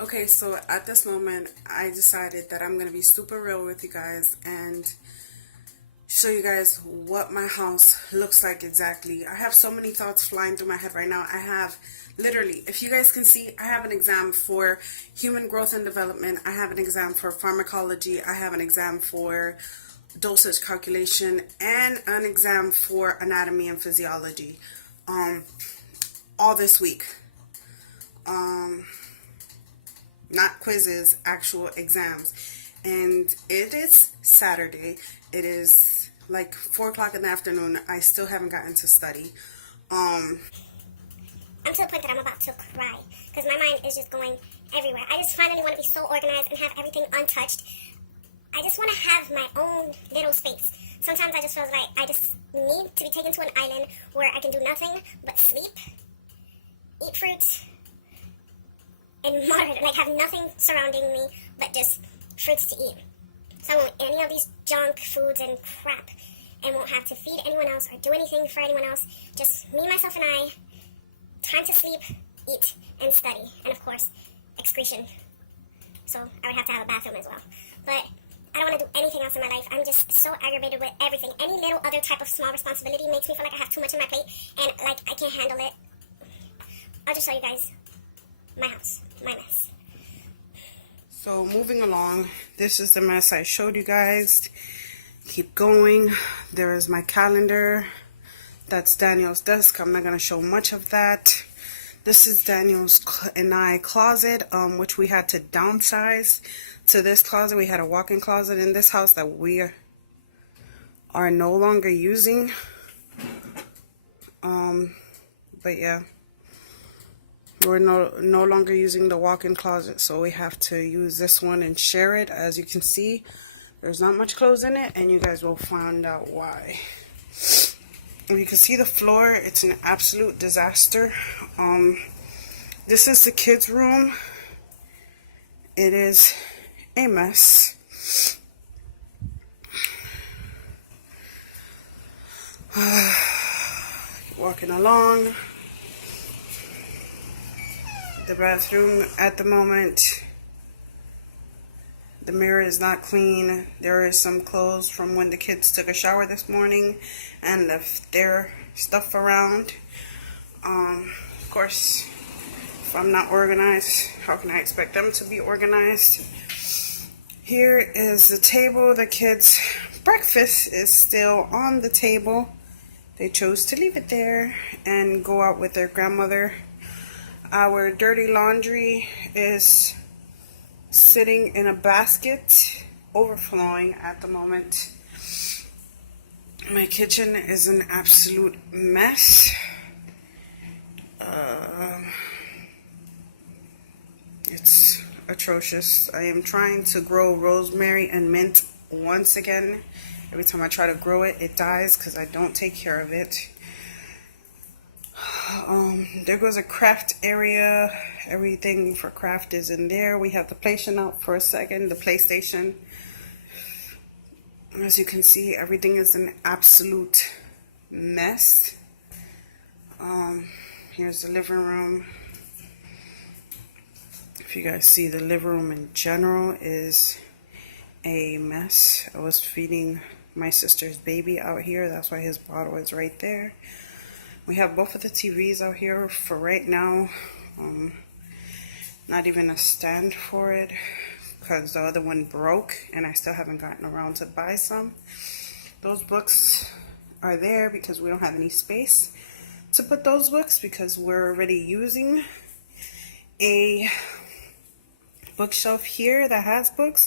Okay, so at this moment, I decided that I'm going to be super real with you guys and show you guys what my house looks like exactly. I have so many thoughts flying through my head right now. I have literally, if you guys can see, I have an exam for human growth and development. I have an exam for pharmacology. I have an exam for dosage calculation and an exam for anatomy and physiology. All this week. Not quizzes, actual exams. And it is Saturday. It is like 4 o'clock in the afternoon. I still haven't gotten to study. I'm to the point that I'm about to cry because my mind is just going everywhere. I just finally want to be so organized and have everything untouched. I just want to have my own little space. Sometimes I just feel like I just need to be taken to an island where I can do nothing but sleep, eat fruits, and like have nothing surrounding me but just fruits to eat. So I won't eat any of these junk foods and crap and won't have to feed anyone else or do anything for anyone else. Just me, myself, and I. Time to sleep, eat, and study. And of course, excretion. So I would have to have a bathroom as well. But I don't want to do anything else in my life. I'm just so aggravated with everything. Any little other type of small responsibility makes me feel like I have too much on my plate and like I can't handle it. I'll just show you guys my house, my mess. So moving along, this is the mess I showed you guys. Keep going. There is my calendar. That's Daniel's desk. I'm not going to show much of that. This is Daniel's and I closet, which we had to downsize to this closet. We had a walk-in closet in this house that we are no longer using. But yeah, we're no longer using the walk-in closet, so we have to use this one and share it. As you can see, there's not much clothes in it, and you guys will find out why. You can see the floor. It's an absolute disaster. This is the kids' room. It is a mess. Walking along. The bathroom at the moment. The mirror is not clean. There is some clothes from when the kids took a shower this morning and left their stuff around. Of course, if I'm not organized, how can I expect them to be organized? Here is the table. The kids' breakfast is still on the table. They chose to leave it there and go out with their grandmother. Our dirty laundry is sitting in a basket, overflowing at the moment. My kitchen is an absolute mess. It's atrocious. I am trying to grow rosemary and mint once again. Every time I try to grow it, it dies because I don't take care of it. There goes a craft area. Everything for craft is in there. We have the PlayStation out for a second, the PlayStation. As you can see, everything is an absolute mess. Here's the living room. If you guys see, the living room in general is a mess. I was feeding my sister's baby out here. That's why his bottle is right there. We have both of the TVs out here for right now. Not even a stand for it because the other one broke and I still haven't gotten around to buy some. Those books are there because we don't have any space to put those books because we're already using a bookshelf here that has books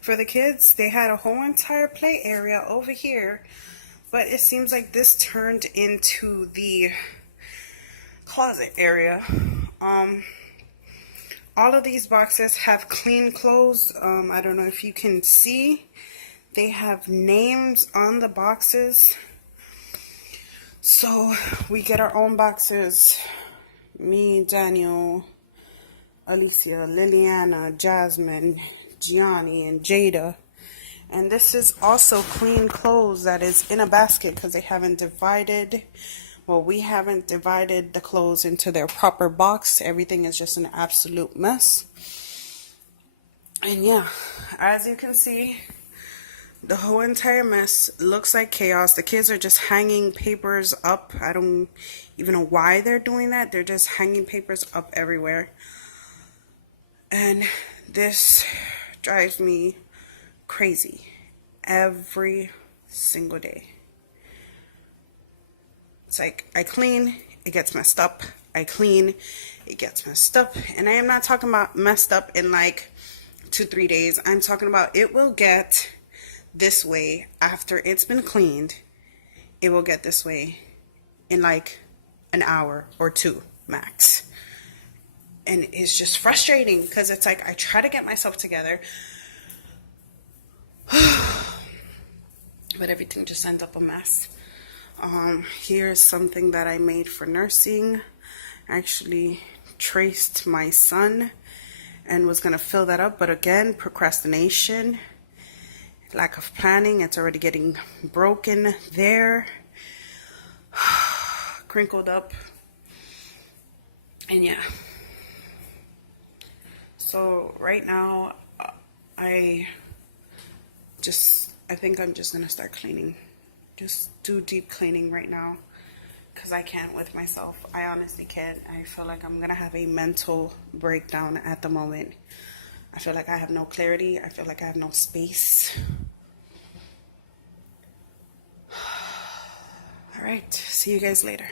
for the kids. They had a whole entire play area over here, but it seems like this turned into the closet area. All of these boxes have clean clothes. I don't know if you can see. They have names on the boxes. So we get our own boxes. Me, Daniel, Alicia, Liliana, Jasmine, Gianni, and Jada. And this is also clean clothes that is in a basket because they haven't divided. Well, we haven't divided the clothes into their proper box. Everything is just an absolute mess. And yeah, as you can see, the whole entire mess looks like chaos. The kids are just hanging papers up. I don't even know why they're doing that. They're just hanging papers up everywhere. And this drives me crazy every single day. It's like I clean, it gets messed up. I clean, it gets messed up. And I am not talking about messed up in like 2-3 days. I'm talking about it will get this way after it's been cleaned. It will get this way in like an hour or two max. And it's just frustrating because it's like I try to get myself together, but everything just ends up a mess. Here's something that I made for nursing. I actually traced my son and was going to fill that up, but again, procrastination, lack of planning. It's already getting broken there, crinkled up, and yeah. So right now, I think I'm just going to start cleaning. Just do deep cleaning right now because I can't with myself. I honestly can't. I feel like I'm gonna have a mental breakdown at the moment. I feel like I have no clarity. I feel like I have no space. All right, see you guys later.